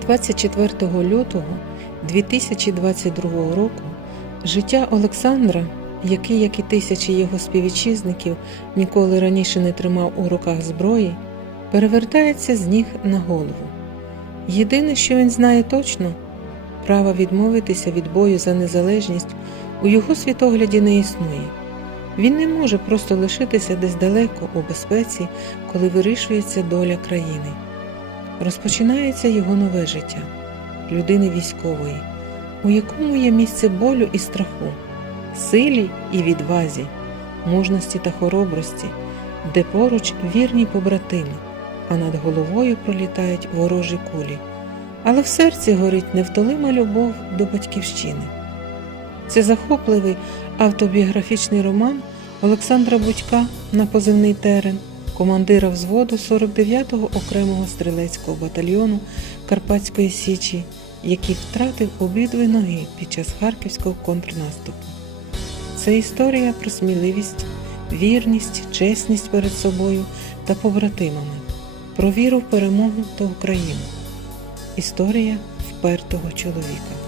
24 лютого 2022 року життя Олександра, який, як і тисячі його співвітчизників, ніколи раніше не тримав у руках зброї, перевертається з ніг на голову. Єдине, що він знає точно, права відмовитися від бою за незалежність у його світогляді не існує. Він не може просто лишитися десь далеко у безпеці, коли вирішується доля країни. Розпочинається його нове життя людини військової, у якому є місце болю і страху, силі і відвазі, мужності та хоробрості, де поруч вірні побратими, а над головою пролітають ворожі кулі. Але в серці горить невтолима любов до батьківщини. Це захопливий автобіографічний роман Олександра Будька на позивний терен, командира взводу 49-го окремого стрілецького батальйону Карпатської Січі, який втратив обидві ноги під час харківського контрнаступу. Це історія про сміливість, вірність, чесність перед собою та побратимами, про віру в перемогу та Україну. Історія впертого чоловіка.